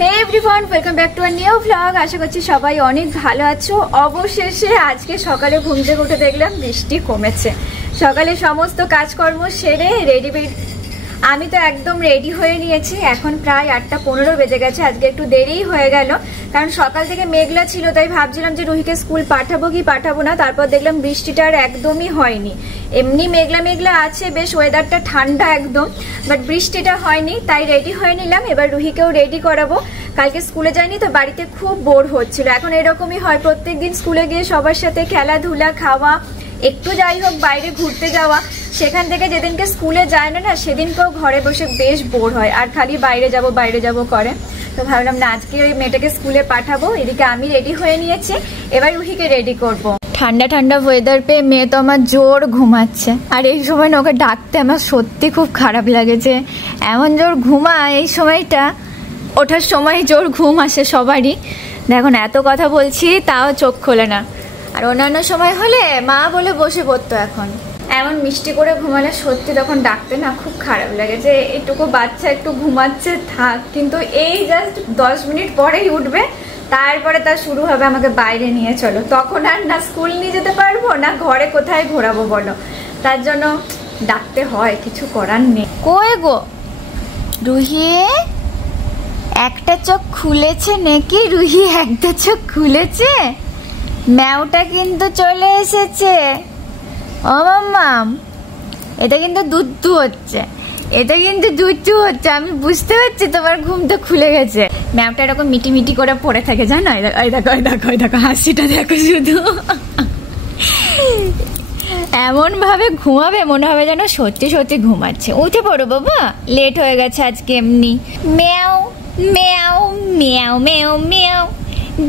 Hey everyone, welcome back to a new vlog. আশা করছি সবাই অনেক ভালো আছো। অবশেষে আজকে সকালে ঘুম থেকে উঠে দেখলাম বৃষ্টি কমেছে। সকালে সমস্ত কাজকর্ম সেরে রেডি আমি তো একদম রেডি হয়ে নিয়েছি। এখন প্রায় 8:15 বেজে গেছে। আজকে একটু দেরিই হয়ে গেল, কারণ সকাল থেকে মেঘলা ছিল, তাই ভাবছিলাম যে রুহিকে স্কুল পাঠাবো কি পাঠাবো না। তারপর দেখলাম বৃষ্টিটা আর একদমই হয়নি। এমনি মেঘলা মেঘলা আছে, বেশ ওয়েদারটা ঠান্ডা একদম, বাট বৃষ্টিটা হয়নি, তাই রেডি হয়ে নিলাম। এবার রুহিকেও রেডি করাবো। কালকে স্কুলে যাইনি তো, বাড়িতে খুব বোর হচ্ছিল। এখন এরকমই হয়, প্রত্যেকদিন স্কুলে গিয়ে সবার সাথে খেলাধুলা, খাওয়া, একটু যাই হোক বাইরে ঘুরতে যাওয়া। সেখান থেকে যেদিনকে স্কুলে যায় না সেদিনকেও ঘরে বসে বেশ বোর হয়, আর খালি বাইরে যাব করে। তো ভাবলাম না, আজকে ওই মেয়েটাকে স্কুলে পাঠাবো। এদিকে আমি রেডি হয়ে নিয়েছি, এবার রুহিকে রেডি করব। ঠান্ডা ঠান্ডা ওয়েদার পেয়ে মেয়ে তো আমার জোর ঘুমাচ্ছে, আর এই সময় না ওকে ডাকতে আমার সত্যি খুব খারাপ লাগে যে এমন জোর ঘুমায়। এই সময়টা ওঠার সময় জোর ঘুম আসে সবারই। দেখুন এত কথা বলছি তাও চোখ খোলে না, আর অন্যান্য সময় হলে মা বলে বসে পড়তো। এখন এমন মিষ্টি করে ঘুমালে সত্যি তখন ডাকতে না খুব খারাপ লাগে যে এটুকু বাচ্চা একটু ঘুমাচ্ছে থাক, কিন্তু এই জাস্ট 10 মিনিট পরেই উঠবে, তারপরে তার শুরু হবে আমাকে বাইরে নিয়ে চলো। তখন আর না স্কুল নিয়ে যেতে পারবো না ঘরে কোথায় ঘোরাবো বলো, তার জন্য ডাকতে হয়, কিছু করার নেই। কই গো রুহি, একটা চোখ খুলেছে নাকি? রুহি একটা চোখ খুলেছে, ম্যাওটা কিন্তু চলে এসেছে। ও মাম্মাম, এটা কিন্তু দুধু হচ্ছে, এটা কিন্তু দুধু হচ্ছে। আমি বুঝতে পারছি তোমার ঘুমটা খুলে গেছে। ম্যাওটা এরকম মিটি মিটি করে পড়ে থাকে, জানো? দেখো হাসিটা দেখো শুধু। এমন ভাবে ঘুমাবে মনে হবে যেন সত্যি সত্যি ঘুমাচ্ছে। উঠে পড়ো বাবা, লেট হয়ে গেছে আজকে এমনি। ম্যাও ম্যাও ম্যাও ম্যাও ম্যাও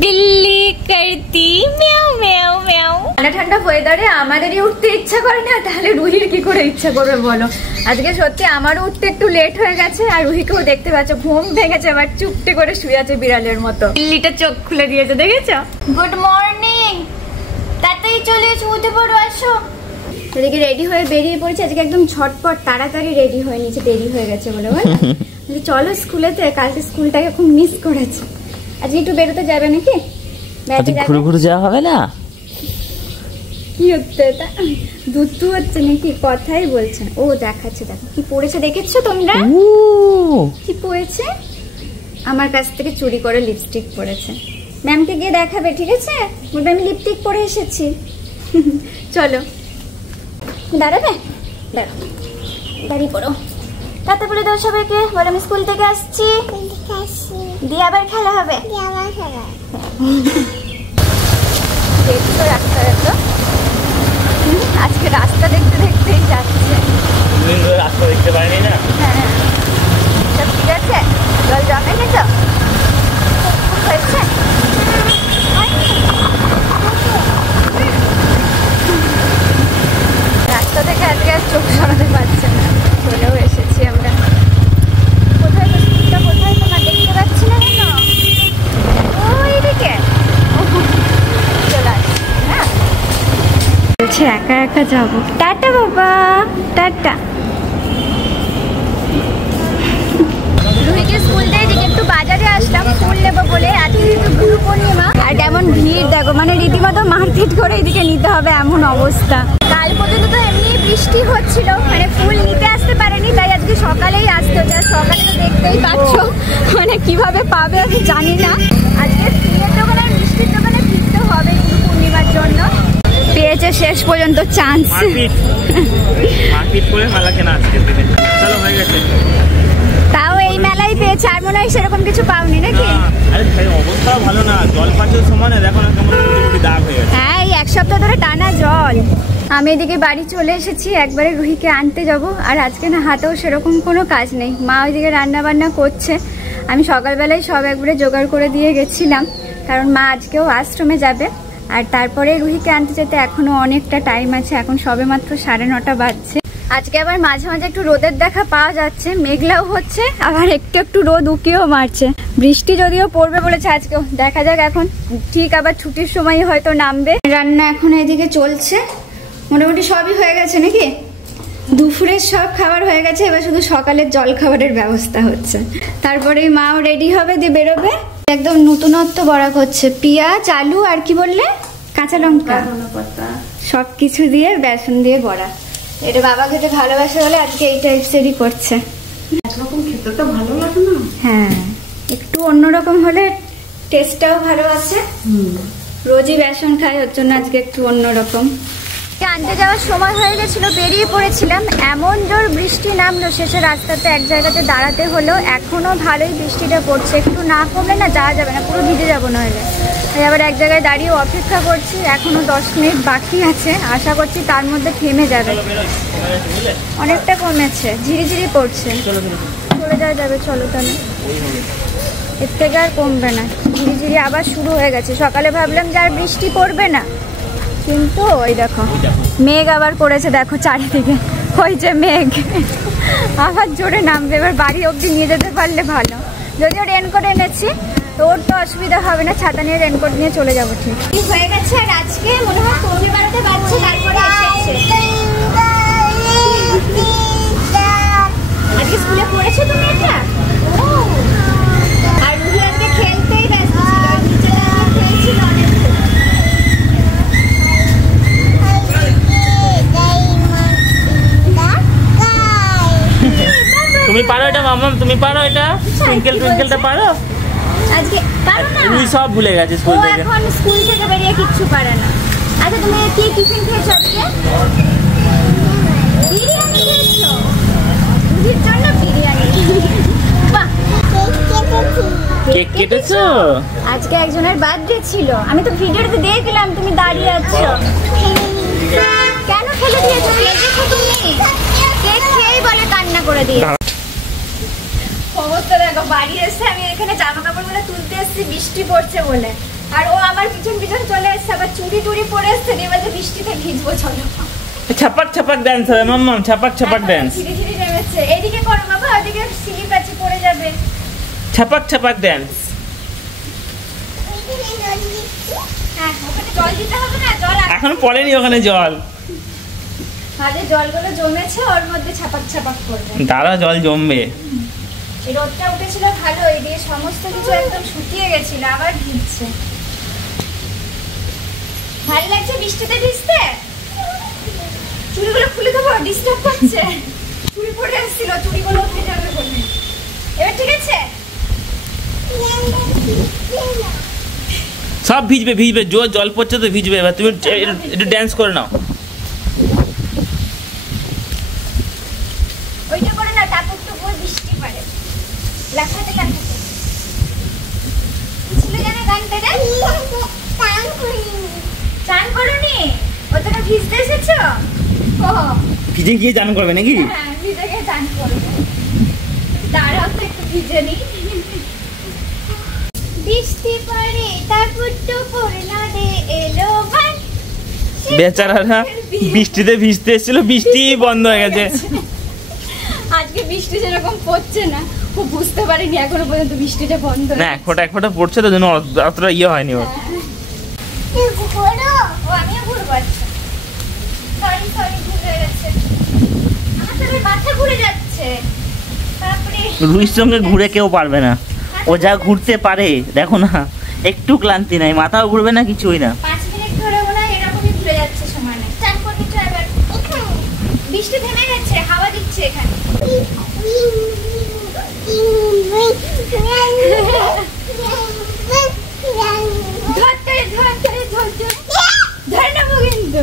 দিল্লি করতি ম্যাও ম্যাও ম্যাও। ঠান্ডা ঠান্ডা ওয়েদারে আমাদেরই উঠতে ইচ্ছা করে না, তাহলে রুহির কি করে ইচ্ছা করবে বলো? আজকে সত্যি আমারও উঠতে একটু লেট হয়ে গেছে, আর রুহিকেও দেখতে পাচ্ছ ঘুম ভেঙেছে, আবার চুপটে করে শুয়ে আছে বিড়ালের মতো। দিল্লিটা চোখ খুলে দিয়েছে, দেখেছো? গুড মর্নিং, তাড়াতাড়ি চলে এসো, উঠে পড়ো, আসো। এদিকে রেডি হয়ে বেরিয়ে পড়েছে। আজকে একদম ঝটপট তাড়াতাড়ি রেডি হয়ে নিয়েছে, দেরি হয়ে গেছে বলে। চলো স্কুলেতে, কালকে স্কুলটাকে খুব মিস করেছে। আজকে একটু বেরোতে যাবে নাকি? ঘুরে ঘুরে যাওয়া হবে না? কি হচ্ছে এটা? দুধু হচ্ছে নাকি? কথাই বলছেন। ও দেখাচ্ছে, দেখো কি পড়েছে, দেখেছো তোমরা? কি পড়েছে? আমার কাছ থেকে চুরি করে লিপস্টিক পড়েছে। ম্যামকে গিয়ে দেখাবে, ঠিক আছে? বলবে আমি লিপস্টিক পরে এসেছি। চলো দাঁড়াবে, দাঁড়িয়ে পড়ো। তাতে বলে দাও সবাইকে, বলে আমি স্কুল থেকে আসছি, দিয়ে আবার খেলা হবে। আজকে রাস্তা দেখতে দেখতেই যাচ্ছে। রাস্তা দেখতে পারিনি না। হ্যাঁ, সব ঠিক আছে? জল জমে গেছ? হয়েছে? রাস্তা থেকে আজকে আর চোখ সরাতে পারছে না। চলেও এসেছি আমরা। কোথায় স্কুলটা, কোথায় তোমার দেখতে পাচ্ছি না কেন? ওইদিকে চলে আসছি। হ্যাঁ বলছে একা একা যাবো। টাটা বাবা, টাটা। রুহিকে স্কুল থেকে দিকে একটু বাজারে আসলাম ফুল নেবো বলে। আজকে একটু গুরু পূর্ণিমা, আর কেমন ভিড় দেখো, মানে রীতিমতো মার্কেট করে এদিকে নিতে হবে এমন অবস্থা। কাল পর্যন্ত তো এমনি বৃষ্টি হচ্ছিল, মানে ফুল নিতে আসতে পারেনি, তাই আজকে সকালেই আসতে হচ্ছে। আর সকালে তো দেখতেই পাচ্ছ মানে কিভাবে পাবে আমি জানি না। আজকে ফুলের দোকানে, মিষ্টির দোকানে ফিরতে হবে গুরু পূর্ণিমার জন্য। পেয়েছে শেষ পর্যন্ত চান্স। তাও এই মেলায় পেয়েছে, আর মনে হয় সেরকম কিছু পাওনি নাকি? অবস্থা ভালো না, জল পাচ্ছিল সমানে, দেখো না কেমন দাগ হয়ে গেছে। হ্যাঁ, এই এক সপ্তাহ ধরে টানা জল। আমি এদিকে বাড়ি চলে এসেছি, একবারে রুহিকে আনতে যাব। আর আজকে না হাতেও সেরকম কোনো কাজ নেই, মা ওইদিকে রান্না বান্না করছে। আমি সকালবেলায় সব একবারে জোগাড় করে দিয়ে গেছিলাম, কারণ মা আজকেও আশ্রমে যাবে। আর তারপরে রুহিকে আনতে যেতে এখনো অনেকটা টাইম আছে, এখন সবে মাত্র 9:30 বাজছে। আজকে আবার মাঝে মাঝে একটু রোদের দেখা পাওয়া যাচ্ছে, মেঘলাও হচ্ছে, আবার একটু একটু রোদ উকিও মারছে। বৃষ্টি যদিও পড়বে বলেছে আজকেও, দেখা যাক এখন। ঠিক আবার ছুটির সময় হয়তো নামবে। রান্না এখন এদিকে চলছে, মোটামুটি সবই হয়ে গেছে নাকি? দুপুরের সব খাবার হয়ে গেছে, এবার শুধু সকালের জল খাবারের ব্যবস্থা হচ্ছে। তারপরে মাও রেডি হবে, দিয়ে বেরোবে। একদম নতুনত্ব বড়া করছে, পেঁয়াজ, আলু আর কি বললে, কাঁচা লঙ্কা, সব কিছু দিয়ে বেসন দিয়ে বড়া। এটা বাবা খেতে ভালোবাসে বলে আজকে এই টাইপসেরই করছে। একরকম খেতে তো ভালো লাগে না? হ্যাঁ, একটু অন্যরকম হলে টেস্টটাও ভালো আছে। রোজই বেসন খাই, ওর জন্য আজকে একটু অন্যরকম। আনতে যাওয়ার সময় হয়ে গেছিল, বেরিয়ে পড়েছিলাম, এমন জোর বৃষ্টি নামলো, শেষে রাস্তাতে এক জায়গাতে দাঁড়াতে হলো। এখনো ভালোই বৃষ্টিটা পড়ছে, একটু না কমলে না যাওয়া যাবে না, পুরো ভিজে যাবো নইলে। তাই আবার এক জায়গায় দাঁড়িয়ে অপেক্ষা করছি, এখনো 10 মিনিট বাকি আছে, আশা করছি তার মধ্যে থেমে যাবে। অনেকটা কমেছে, ঝিরিঝিরি পড়ছে, চলে যাওয়া যাবে। চলো তাহলে, এর থেকে আর কমবে না, ঝিরিঝিরি আবার শুরু হয়ে গেছে। সকালে ভাবলাম যে আর বৃষ্টি পড়বে না, কিন্তু ওই দেখো মেঘ আবার করেছে, দেখো চারিদিকে ওই যে মেঘ আবার জোরে নামবে। এবার বাড়ি অবধি নিয়ে যেতে পারলে ভালো, যদিও রেনকোট এনেছি, তো ওর তো অসুবিধা হবে না, ছাতা নিয়ে রেনকোট নিয়ে চলে যাবো। ঠিক হয়ে গেছে। আর আজকে মনে হয় 12:30 বাজছে, তারপরে এসেছে। আজকে স্কুলে পড়েছো তুমি এটা? আর রুহি আজকে খেলতেই ব্যস্ত ছিল, নিচে খেলছিল অনেক। তুমি পারো এটা মাম্মাম, তুমি পারো এটা টুইঙ্কেল টুইঙ্কেলটা পারো? আজকে পারো না? তুমি সব ভুলে গেছে স্কুল থেকে। এখন স্কুল থেকে বেরিয়ে কিচ্ছু পারে না। আচ্ছা তুমি কি টিফিন খেয়েছো আজকে? বিরিয়ানি খেয়েছো? রুহির জন্য বিরিয়ানি। বাহ, কেক কেটেছো? আজকে একজনের বার্থডে ছিল, আমি তো ভিডিওতে দেখলাম তুমি দাঁড়িয়ে আছো। কেন ফেলে দিয়েছো? দেখো তুমি কেক খেয়েই বলে কান্না করে দিয়ে। অবস্থা দেখো, বাড়ি এসে আমি এখানে জামা কাপড় গুলো তুলতে এসেছি বৃষ্টি পড়ছে বলে, আর ও আমার পিছন পিছন চলে এসছে, আবার চুড়ি টুড়ি পরে এসছে, এবার যে বৃষ্টিতে ভিজবো। চলো, ছাপাক ছাপাক ডান্স হবে মাম্মাম, ছাপাক ছাপাক ডান্স। ধীরে ধীরে নেমেছে, এদিকে করো বাবা, ওদিকে স্লিপ আছে, পড়ে যাবে। ছাপাক ছাপাক ডান্স। হ্যাঁ, ওখানে জল দিতে হবে না, জল এখন পড়েনি ওখানে জল, মাঝে জলগুলো জমেছে, ওর মধ্যে ছাপাক ছাপাক করবে। দাঁড়া, জল জমবে। এই রোদটা উঠেছিল ভালো, এই দিয়ে সমস্ত কিছু একদম শুকিয়ে গেছিল, আবার ভিজছে। ভালো লাগছে বৃষ্টিতে ভিজতে? চুড়িগুলো খুলে দেবো, ডিস্টার্ব করছে। চুড়ি পড়ে আসছিল, চুড়িগুলো উঠে যাবে বলে। এবার ঠিক আছে? সব ভিজবে ভিজবে, জোর জল পড়ছে তো ভিজবে। এবার তুমি একটু ড্যান্স করে নাও। ওইটা করে না, তারপর তো বই বৃষ্টি পড়ে। লাফাতে লাফাতে ছিল জানে গানটা রে? চান করোনি? ওটা ভিজতে এসেছো? ও ভিজে গিয়ে চান করবে নাকি? হ্যাঁ, ভিজে গিয়ে চান করবে। দাঁড়াও তো একটু ভিজে নি। বৃষ্টি পড়ে তারপর তো পড়লো রে এলো গান। বেচারারা বৃষ্টিতে ভিজতে এসেছিল, বৃষ্টি বন্ধ হয়ে গেছে। আজকে বৃষ্টি সেরকম পড়ছে না, ও বুঝতে পারিনি এখনো পর্যন্ত বৃষ্টিটা বন্ধ। না, এক ফোঁটা পড়ছে তো, জন্য অতটা ইয়ে হয়নি ওর। ও আমিও ঘুরবো। আচ্ছা সরি সরি, ঘুরে গেছে আমার, তো মাথা ঘুরে যাচ্ছে। তারপরে রুহির সঙ্গে ঘুরে কেউ পারবে না, ও যা ঘুরতে পারে দেখো না, একটু ক্লান্তি নাই, মাথাও ঘুরবে না, কিছুই না। 5 মিনিট ধরে মনে হয় এরকমই ঘুরে যাচ্ছে সমানে। চান করবি তো এবার? বৃষ্টি থেমে গেছে, হাওয়া দিচ্ছে এখানে। ধরে নেবো কিন্তু।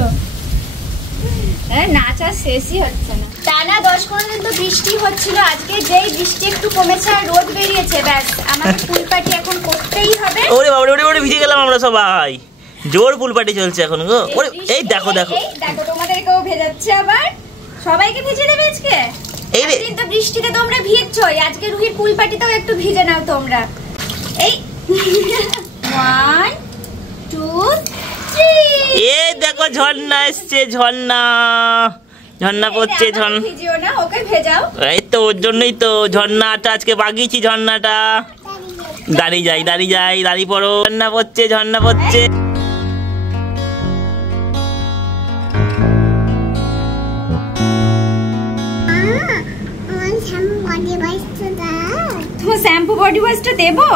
নাচা শেষই হচ্ছে না, টানা 10-15 দিন তো বৃষ্টি হচ্ছিল। আজকে যেই বৃষ্টি একটু কমেছে আর রোদ বেরিয়েছে, ব্যাস আমাকে ফুল পার্টি এখন করতেই হবে। ওরে বাবা, ওরে ওরে, ভিজে গেলাম আমরা সবাই, জোর ফুল পার্টি চলছে এখন গো। ওরে এই দেখো দেখো দেখো, তোমাদেরকেও ভেজাচ্ছে আবার, সবাইকে ভিজে দেবে আজকে। এই রে, তো বৃষ্টিতে তোমরা ভিজছই, আজকে রুহির ফুল পার্টিতেও একটু ভিজে নাও তোমরা। এই 1 2 3, এই দেখো ঝর্ণা এসছে, ঝর্ণা ঝর্ণা পড়ছে, ঝর্ণা। ভিজিও না, ওকে ভেজাও। এই তো ওর জন্যই তো ঝর্ণাটা আজকে বাগিয়েছি, ঝর্ণাটা। দাঁড়িয়ে যাই, দাঁড়িয়ে যাই, দাঁড়িয়ে পড়ো। ঝর্ণা পড়ছে, ঝর্ণা পড়ছে। শ্যাম্পু বডি ওয়াশটা দেবো?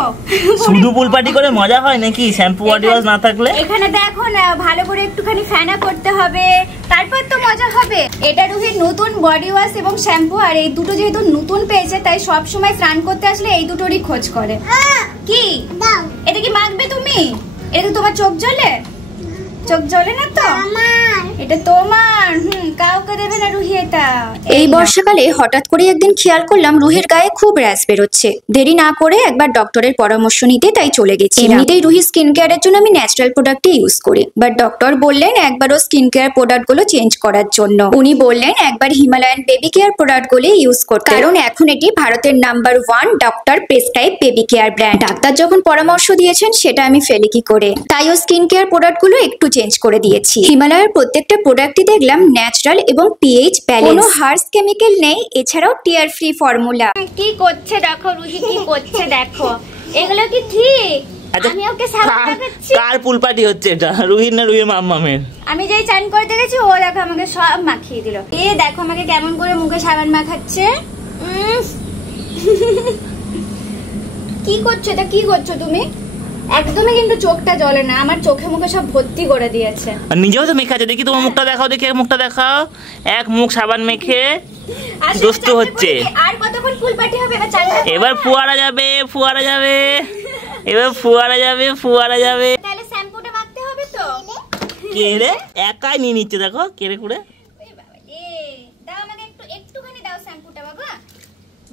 শুধু পুল পার্টি করে মজা হয় নাকি শ্যাম্পু বডি ওয়াশ না থাকলে? এখানে দেখো না, ভালো করে একটুখানি ফেনা করতে হবে, তারপর তো মজা হবে। এটা রুহির নতুন বডি ওয়াশ এবং শ্যাম্পু, আর এই দুটো যেহেতু নতুন পেয়েছে তাই সব সময় স্নান করতে আসলে এই দুটোরই খোঁজ করে। কি এটা কি মাখবে তুমি? এটা তো তোমার চোখ জ্বলে? চোখ জ্বলে না তো? এটা তোমার, কাউকে দেবে না রুহি এটা। এই বর্ষাকালে হঠাৎ করে একদিন খেয়াল করলাম রুহির গায়ে খুব র্যাশ বেরোচ্ছে। দেরি না করে একবার ডক্টরের পরামর্শ নিতে তাই চলে গেছি। এমনিতেই রুহির স্কিন কেয়ারের জন্য আমি ন্যাচারাল প্রোডাক্টই ইউজ করি, বাট ডক্টর বললেন একবারও স্কিন কেয়ার প্রোডাক্ট গুলো চেঞ্জ করার জন্য। উনি বললেন একবার হিমালয়ান বেবি কেয়ার প্রোডাক্ট গুলো ইউজ করতে, কারণ এখন এটি ভারতের number 1 doctor prescribe baby care brand. Doctor যখন পরামর্শ দিয়েছেন সেটা আমি ফেলি কি করে, তাইও স্কিন কেয়ার প্রোডাক্ট গুলো একটু চেঞ্জ করে দিয়েছি। হিমালয়ের প্রত্যেকটা প্রোডাক্টই দেখলাম ন্যাচারাল এবং পিএইচ ব্যালেন্স, কোনো হার্শ কেমিক্যাল নেই, এছাড়াও টিয়ার ফ্রি ফর্মুলা। কি করছে দেখো রুহি, কি করছে দেখো, এগুলো কি ঠিক? আমি ওকে সাবান মাখাচ্ছি। কার পুল পার্টি হচ্ছে এটা, রুহির না রুহির মাম্মামের? আমি যেই চান করতে গেছি ও দেখো আমাকে সব মাখিয়ে দিল। এ দেখো আমাকে কেমন করে মুখে সাবান মাখাচ্ছে। কি করছো এটা, কি করছো তুমি? একদমই কিন্তু চোখটা জ্বলে না, আমার চোখে মুখে সব ভর্তি করে দিয়েছে। আর নিজেও তো মেখে আছে, দেখি তোমার মুখটা দেখাও, দেখি মুখটা দেখাও। এক মুখ সাবান মেখে দুষ্ট হচ্ছে। আর কতক্ষণ ফুল পার্টি হবে? এবার ফুয়ারা যাবে, ফুয়ারা যাবে, এবার ফুয়ারা যাবে, ফুয়ারা যাবে। তাহলে শ্যাম্পুটা মাখতে হবে তো। কে রে একাই নিয়ে নিচ্ছে, দেখো কেড়ে কুড়ে। দাও আমাকে একটুখানি দাও শ্যাম্পুটা বাবা,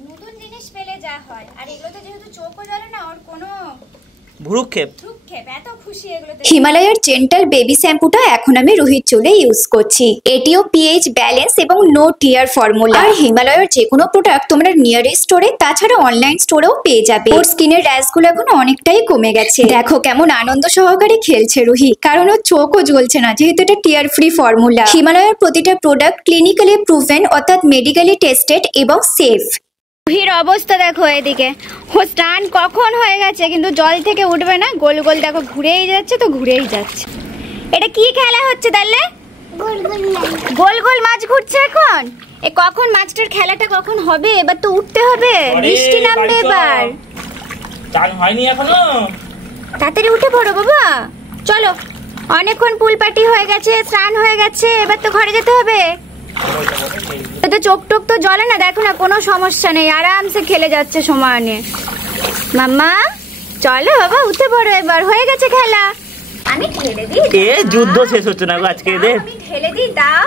নতুন জিনিস পেলে যা হয়। আর এগুলো তো যেহেতু চোখও জ্বলে না, ওর কোনো ভ্রুক্ষেপ। এত খুশি এগুলোতে। হিমালয়ের জেন্টাল বেবি শ্যাম্পুটা এখন আমি রুহির চুলে ইউজ করছি। এটিও পিএইচ ব্যালেন্স এবং নো টিয়ার ফর্মুলা। আর হিমালয়ের যে কোনো প্রোডাক্ট তোমরা নিয়ারেস্ট স্টোরে, তাছাড়া অনলাইন স্টোরেও পেয়ে যাবে। ওর স্কিনের র্যাশ গুলো এখন অনেকটাই কমে গেছে। দেখো কেমন আনন্দ সহকারে খেলছে রুহি, কারণ ওর চোখও জ্বলছে না, যেহেতু এটা টিয়ার ফ্রি ফর্মুলা। হিমালয়ের প্রতিটা প্রোডাক্ট ক্লিনিক্যালি প্রুভেন, অর্থাৎ মেডিকেলি টেস্টেড এবং সেফ। রুহির অবস্থা দেখো, এদিকে ও স্নান কখন হয়ে গেছে কিন্তু জল থেকে উঠবে না, গোল গোল দেখো ঘুরেই যাচ্ছে তো ঘুরেই যাচ্ছে। এটা কি খেলা হচ্ছে তাহলে? গোল গোল মাছ ঘুরছে এখন। এ কখন মাছটার খেলাটা কখন হবে? এবার তো উঠতে হবে, বৃষ্টি নামবে এবার। চান হয়নি এখনো, তাড়াতাড়ি উঠে পড়ো বাবা, চলো। অনেকক্ষণ পুল পার্টি হয়ে গেছে, স্নান হয়ে গেছে, এবার তো ঘরে যেতে হবে। তো চোখ টোক তো জ্বলে না, দেখো না, কোনো সমস্যা নেই, আরামসে খেলে যাচ্ছে সময় নিয়ে। মাম্মা চলো বাবা, উঠে পড়ো, এবার হয়ে গেছে খেলা। আমি ঢেলে দিই। এ যুদ্ধ শেষ হচ্ছে না আজকে এদের। আমি ঢেলে দিই, দাও।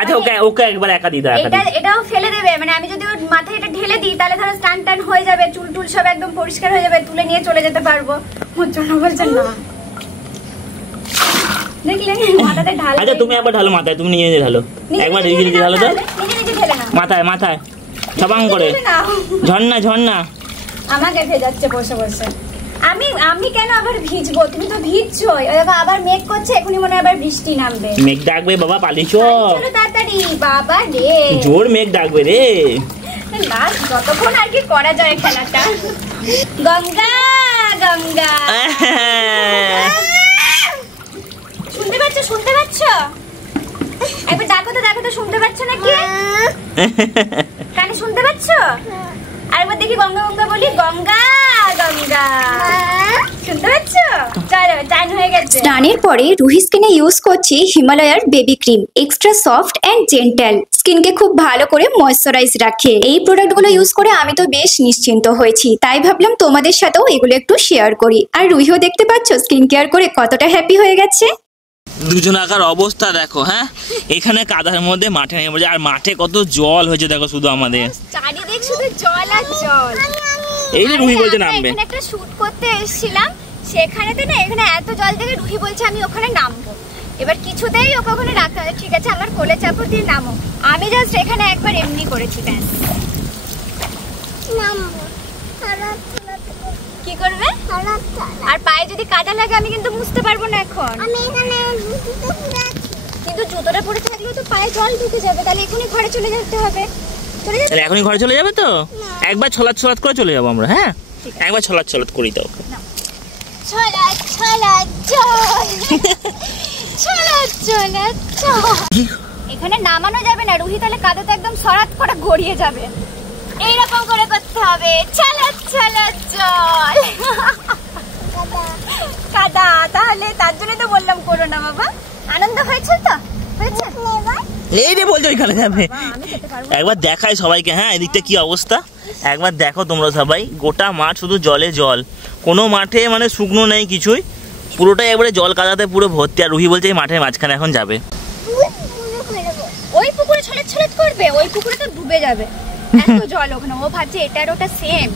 আচ্ছা ওকে ওকে একবার একা দিই, দাও। এটাও ফেলে দেবে? মানে আমি যদি ওর মাথায় এটা ঢেলে দিই তাহলে ধরো স্নান টান হয়ে যাবে, চুল টুল সব একদম পরিষ্কার হয়ে যাবে, তুলে নিয়ে চলে যেতে পারবো। ওর জন্য বলছেন না, দেখলে মাথাতে ঢাল। আচ্ছা তুমি একবার ঢালো মাথায়, তুমি নিজে ঢালো একবার, নিজে ঢালো তো মাথায়, মাথায় ছবাং করে। ঝর্ণা ঝর্ণা আমাকে ভেজাচ্ছে বসে বসে। আমি কেন আবার ভিজবো? তুমি তো ভিজছোই। আবার মেঘ করছে, এখনই মনে হয় আবার বৃষ্টি নামবে। মেঘ ডাকবে বাবা, পালিছো তাড়াতাড়ি বাবা রে, জোর মেঘ ডাকবে রে। লাস্ট যতক্ষণ আর কি করা যায় খেলাটা। গঙ্গা গঙ্গা, শুনতে পাচ্ছ? শুনতে পাচ্ছ? একবার ডাকো তো, দেখো তো শুনতে পাচ্ছ নাকি? কানে শুনতে পাচ্ছ? আরেকবার দেখি গঙ্গা গঙ্গা বলি, গঙ্গা গঙ্গা, শুনতে পাচ্ছ? চলো টাইম হয়ে গেছে। স্নানের পরে রুহি স্কিনে ইউজ করছি হিমালয়ার baby cream, extra soft and gentle, স্কিনকে খুব ভালো করে ময়েশ্চারাইজ রাখে। এই প্রোডাক্টগুলো ইউজ করে আমি তো বেশ নিশ্চিন্ত হয়েছি, তাই ভাবলাম তোমাদের সাথেও এগুলো একটু শেয়ার করি। আর রুহিও দেখতে পাচ্ছ স্কিন কেয়ার করে কতটা হ্যাপি হয়ে গেছে। দুজন আকার অবস্থা দেখো। হ্যাঁ এখানে কাদার মধ্যে মাঠে নেমে পড়েছে, আর মাঠে কত জল হয়েছে দেখো, শুধু আমাদের চারিদিক শুধু জল আর জল। এই যে রুহি বলছে নামবে। এখানে একটা শুট করতে এসেছিলাম, সেখানেতে না এখানে এত জল দেখে রুহি বলছে আমি ওখানে নামবো। এবার কিছুতেই ওকে ওখানে রাখা, ঠিক আছে আমার কোলে চাপো, দিয়ে নামো। আমি জাস্ট এখানে একবার এমনি করেছি, ব্যাস। কি করবে? আর পায়ে যদি কাদা লাগে আমি কিন্তু বুঝতে পারবো না এখন। কিন্তু জুতোটা পরে থাকলেও তো পায়ে জল ঢুকে যাবে, তাহলে এখনই ঘরে চলে যেতে হবে। তাহলে এখনই ঘরে চলে যাবে তো? একবার ছলাৎ ছলাৎ করে চলে যাবো আমরা। হ্যাঁ একবার ছলাৎ ছলাৎ করি দাও। ছলাৎ ছলাৎ চল, ছলাৎ ছলাৎ চল। এখানে নামানো যাবে না রুহি, তাহলে কাদাতে একদম সরাত করে গড়িয়ে যাবে। এইরকম করে করতে হবে। চলো চলো চল। কাদা, তাহলে তার জন্য তো বললাম করো না বাবা। আনন্দ হয়েছে তো? হয়েছে? এই রে বলছো ওইখানে যাবে। একবার দেখাই সবাইকে, হ্যাঁ এদিকটা কি অবস্থা একবার দেখো তোমরা সবাই। গোটা মাঠ শুধু জলে জল, কোনো মাঠে মানে শুকনো নেই কিছুই, পুরোটাই একবারে জল কাদাতে পুরো ভর্তি। আর রুহি বলছে এই মাঠের মাঝখানে এখন যাবে। ওই পুকুরে ছলেট ছলেট করবে, ওই পুকুরে তো ডুবে যাবে, এত জল ওখানে। ও ভাবছে এটা আর ওটা সেম,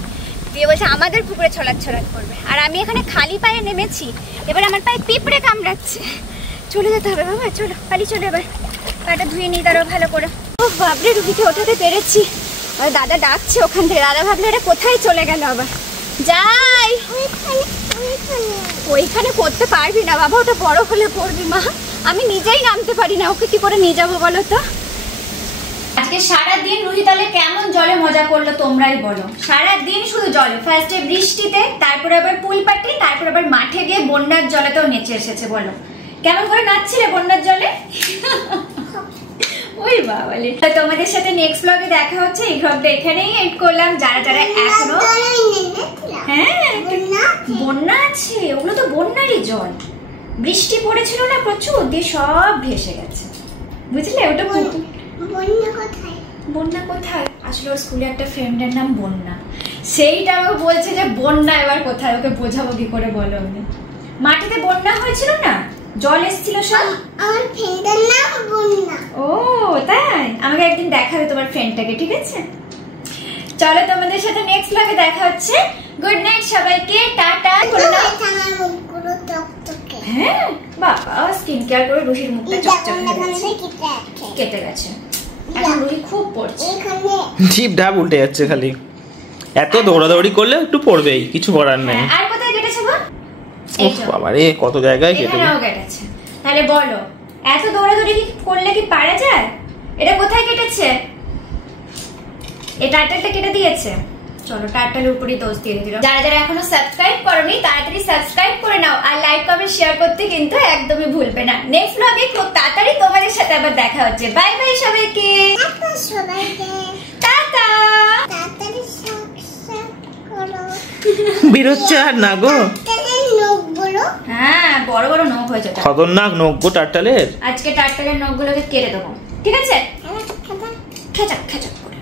দিয়ে বলছে আমাদের পুকুরে ছলাট ছলাট করবে। আর আমি এখানে খালি পায়ে নেমেছি, এবার আমার পায়ে পিঁপড়ে কামড়াচ্ছে। চলে যেতে হবে বাবা, চলো পালি চলো। এবার পাটা ধুয়ে নিই তারও ভালো করে। ও বাবরে, রুহিকে ওঠাতে পেরেছি। আর দাদা ডাকছে ওখান থেকে, দাদা ভাবলো এটা কোথায় চলে গেল আবার। যাই, ওইখানে করতে পারবি না বাবা, ওটা বড় হলে করবি মা। আমি নিজেই নামতে পারি না, ওকে কি করে নিয়ে যাবো বলো তো। আজকে সারাদিন রুহি তাহলে কেমন জলে মজা করলো তোমরাই বলো। সারাদিন শুধু জলে, ফার্স্টে বৃষ্টিতে, তারপরে আবার পুল পাটি, তারপর আবার মাঠে গিয়ে বন্যার জলেতেও নেচে এসেছে। বলো কেমন করে নাচছিলে বন্যার জলে? ওই বাবালে। তোমাদের সাথে নেক্সট ব্লগে দেখা হচ্ছে। এই ব্লগটা এখানেই এন্ড করলাম। যারা যারা এখনো, হ্যাঁ বন্যা আছে, ওগুলো তো বন্যারই জল। বৃষ্টি পড়েছিল না প্রচুর, দিয়ে সব ভেসে গেছে, বুঝলে? ওটা বন্যা কোথায়? আসলে ওর স্কুলে একটা ফ্রেন্ডের নাম বন্যা, সেইটা আমাকে বলছে যে বন্যা এবার কোথায়, ওকে বোঝাবো কি করে বলো? আমি মাটিতে বন্যা হয়েছিল না, জল এসেছিল সব। আমার ফ্রেন্ডের নাম বন্যা। ও তাই? আমাকে একদিন দেখাবে তোমার ফ্রেন্ডটাকে, ঠিক আছে? চলো তোমাদের সাথে নেক্সট ব্লগে দেখা হচ্ছে। গুড নাইট সবাইকে, টাটা। হ্যাঁ বাবা, স্কিন কেয়ার করে রুহির মুখটা চকচকে কেটে গেছে। এখন রুহি খুব পড়ছে, জিভ ঢাব উল্টে যাচ্ছে খালি। এত দৌড়াদৌড়ি করলে একটু পড়বেই, কিছু করার নেই। আর কোথায় কেটেছে বল? ওহ বাবা রে, কত জায়গায় কেটেছে। তাহলে বলো, এত দৌড়াদৌড়ি কি করলে কি পারা যায়? এটা কোথায় কেটেছে? এই টাইটেলটা কেটে দিয়েছে। চলো টাইটেলের উপরই দোষ দিয়ে দিল। যারা যারা এখনো সাবস্ক্রাইব করোনি তাড়াতাড়ি সাবস্ক্রাইব করে নাও, আর লাইক কমেন্ট শেয়ার করতে কিন্তু একদমই ভুলবে না। নেক্সট ব্লগে খুব তাড়াতাড়ি তোমাদের সাথে আবার দেখা হচ্ছে। বাই বাই সবাইকে, টাটা। বেরোচ্ছে আর না গো, হ্যাঁ বড় বড় নখ হয়েছে, খতরনাক নখ গো টার্টালের। আজকে টার্টালের নখগুলোকে কেটে দেবো, ঠিক আছে? খেচা খেচা করে।